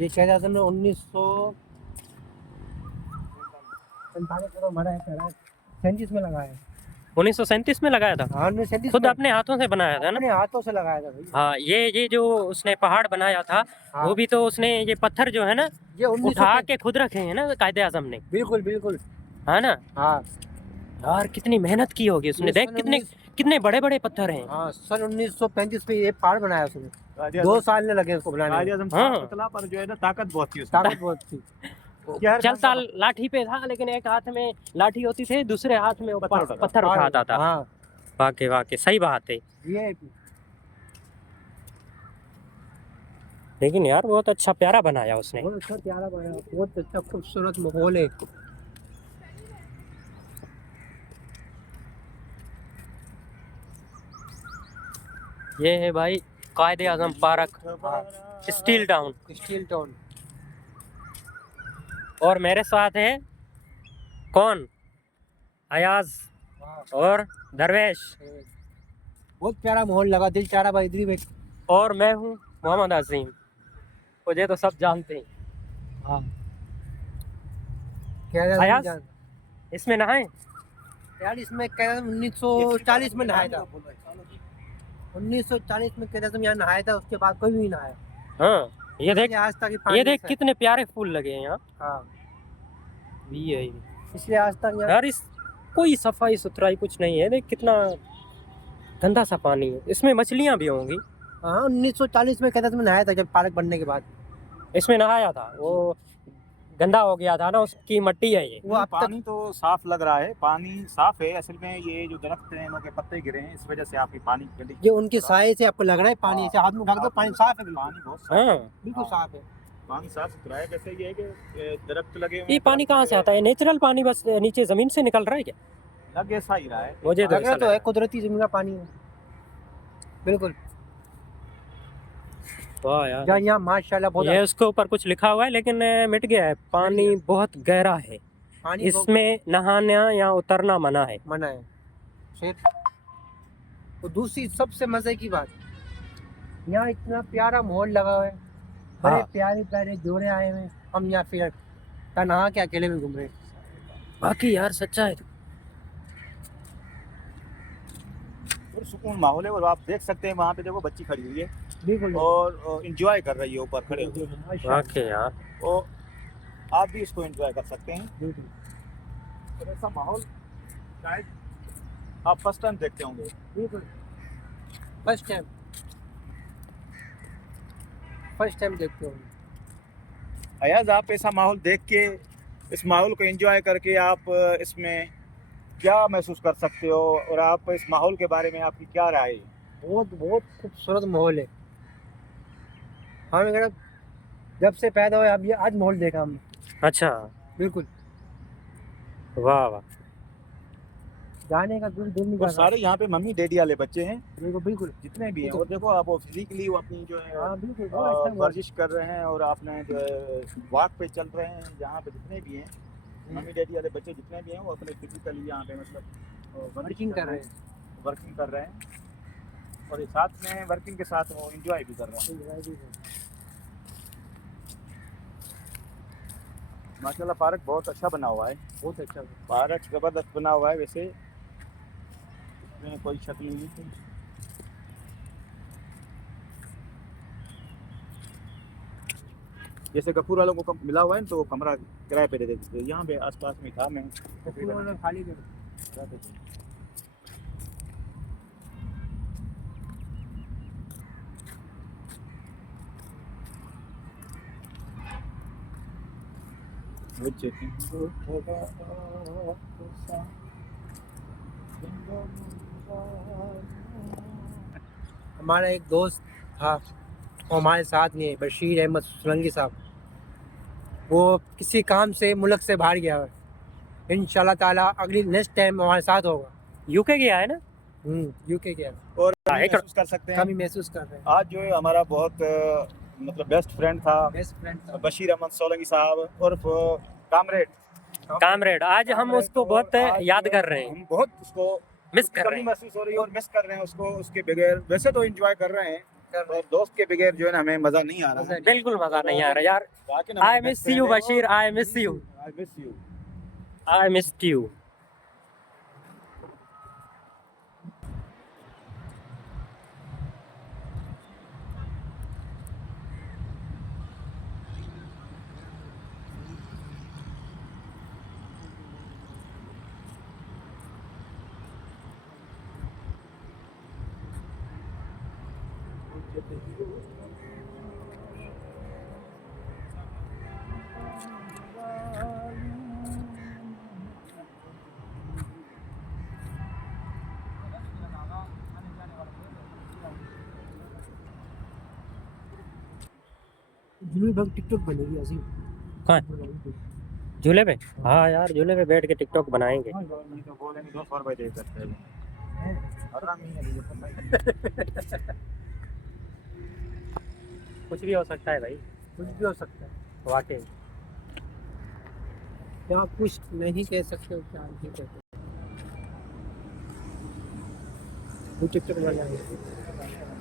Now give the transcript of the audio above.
ये शहर आजम ने 1947 में लगाया है। 1937 में लगाया था। हाँ 1937 खुद में अपने हाथों से बनाया था ना। अपने हाथों से लगाया था भाई। हाँ, ये जो उसने पहाड़ बनाया था, हाँ वो भी तो उसने ये पत्थर जो है ना ये 1900 उठा के खुद रखे हैं ना कायदे आजम ने, बिल्कुल बिल्कुल। है ना। हाँ यार कितनी मेहनत की होगी उसने, ये देख सन कितने 19 कितने बड़े बड़े पत्थर हैं। हाँ सन 1935 में ये पहाड़ बनाया उसने। कायदे 2 आजम साल ने लगे उसको बनाने कायदे में। आजम हाँ। था पतला, पर जो है ना ताकत बहुत थी उसमें। ताकत बहुत थी। ये हर चलता खान का लाठी पे था, लेकिन एक हाथ में लाठी होती थी, दूसरे हाथ में पत्थर ऊपर उठाता पत्थर उठाता था। हाँ वाकई वाकई सही बात है। ये लेकिन यार बहुत अच्छा प्यारा बनाया उसने। बहुत अच्छा प्यारा बनाया, बहुत अच्छा खूबसूरत माहौल है। ये है भाई Quaid-e-Azam park, steel town. Steel town. और मेरे साथ है कौन, अयाज और दरवेश, बहुत प्यारा माहौल लगा, दिल चाह रहा भाई इधर ही बैठ। और मैं हूँ मोहम्मद अजीम। मुझे तो सब जानते हैं। हाँ क्या अयाज इसमें नहाए। यार इसमें क्या 1940 में नहाया था। 1940 में कैसे यहाँ नहाया था, उसके बाद कोई भी नहीं नहाया। हाँ ये देख, इसलिए आज तक ये पानी ये देख ऐसा है। कितने प्यारे फूल लगे हैं यहाँ। हाँ भी है इसलिए आज तक यहाँ यार, इस कोई सफाई सुथराई कुछ नहीं है, देख कितना गंदा सा पानी है। इसमें मछलियाँ भी होंगी। हाँ 1940 में कैसे में नहाया था, जब पार्क बनने के बाद। इसमें नहाया था, वो गंदा हो गया था ना, उसकी मट्टी है ये। वो अब तक पानी तो साफ लग रहा है, पानी साफ है। असल में ये जो दरख्त हैं इनके पत्ते गिरे हैं, इस वजह से आपकी पानी गली ये उनके साए से आपको लग रहा है पानी, ऐसे हाथ में उठा दो पानी साफ है, बिल्कुल पानी बहुत साफ है। हाँ, बिल्कुल साफ है। पानी साफ सुथरा है। वैसे ये है कि दरख्त लगे हुए ये हैं, पानी दरख्त कहाँ से आता है? नेचुरल पानी बस नीचे जमीन से निकल रहा है क्या? लग ऐसा ही रहा है। मुझे तो लग रहा ऐसा तो लग है रहा कुदरती जमीन का पानी है बिल्कुल। है। वाह यार, जहाँ यहाँ माशाल्लाह बहुत ये उसके ऊपर कुछ लिखा हुआ है, लेकिन मिट गया है। पानी बहुत गहरा है, पानी बहुत इसमें नहाना या उतरना मना है। मना है। फिर तो दूसरी सबसे मजे की बात, यहाँ इतना प्यारा माहौल लगा हुआ है, बड़े हाँ। प्यारे प्यारे जोड़े आए हुए हैं। हम यहाँ फिर नहा के अकेले में घूम रहे हैं। बाकी यार सच्चा है। और सुकून माहौल है। और आप देख सकते हैं वहाँ पे देखो बच्ची खड़ी हुई है बिल्कुल और इंजॉय कर रही है ऊपर खड़े हुए। माशाल्लाह। वाकई यार, तो आप भी इसको एंजॉय कर सकते हैं। बिल्कुल और ऐसा माहौल शायद आप फर्स्ट टाइम देखते होंगे। बिल्कुल फर्स्ट टाइम देखते हो। अयाज, आप ऐसा माहौल देख के, इस माहौल को एंजॉय करके आप इसमें क्या महसूस कर सकते हो, और आप इस माहौल के बारे में आपकी क्या राय है? बहुत बहुत खूबसूरत माहौल है। हम अगर जब से पैदा हुए अब ये आज माहौल देखा हमने। अच्छा, बिल्कुल वाह वाह। जाने का दिल नहीं और कर रहा। सारे यहाँ पे मम्मी डैडी वाले बच्चे हैं बिल्कुल बिल्कुल जितने भी हैं। और देखो आप वो फिजिकली वो अपनी जो है हाँ बिल्कुल बहुत अच्छा हुआ। वर्जिश कर रहे हैं, और आपने जो है वॉक पे चल रहे हैं। यहाँ पे जितने भी हैं मम्मी डैडी वाले बच्चे जितने भी हैं, वो अपने फिजिकली यहाँ पे मतलब वर्किंग कर रहे हैं। वर्किंग कर रहे हैं, और ये साथ में वर्किंग के साथ वो एंजॉय भी कर रहे हैं। माशाल्लाह पार्क बहुत अच्छा बना हुआ है। बहुत अच्छा। पार्क ज़बरदस्त बना हुआ है। वैसे इसमें कोई शक नहीं है। जैसे गफूर वालों को मिला हुआ है ना, तो वो कमरा किराए पे दे देते थे। यहाँ पे आसपास में था, मैं खाली कर हमारा एक दोस्त था, वो हमारे साथ नहीं है, बशीर अहमद सुलंगी साहब। वो किसी काम से मुल्क से बाहर गया है। इंशाल्लाह ताला अगली नेक्स्ट टाइम हमारे साथ होगा। यूके गया है ना? यूके गया है। और हाँ, एक महसूस कर सकते हैं कमी महसूस कर रहे हैं। आज जो है हमारा बहुत मतलब बेस्ट फ्रेंड था बेस्ट फ्रेंड था। बशीर अहमद सोलंकी साहब, और कामरेड। कामरेड, आज हम उसको बहुत याद कर रहे हैं, हम बहुत उसको मिस उसकी कर कमी रहे हैं। महसूस हो रही है और मिस कर रहे हैं उसको। उसके बगैर वैसे तो एंजॉय कर रहे हैं, और दोस्त के बगैर जो है ना हमें मजा नहीं आ रहा है। बिल्कुल मजा नहीं आ रहा यार। वाकई I miss you Bashir, I miss you, I miss you. I missed you. झूले पर टिकटॉक बनेगी ऐसी। कहाँ झूले पे? हाँ यार झूले पे बैठ के टिकटॉक बनाएंगे। नहीं तो बोलेंगे 200 रुपए दे सकते हैं। हरामी है ये पता ही। कुछ भी हो सकता है भाई, कुछ भी हो सकता है। वाकई। क्या कुछ नहीं कह सकते हो, क्या नहीं कह सकते। वो टिकटॉक बनाएंगे।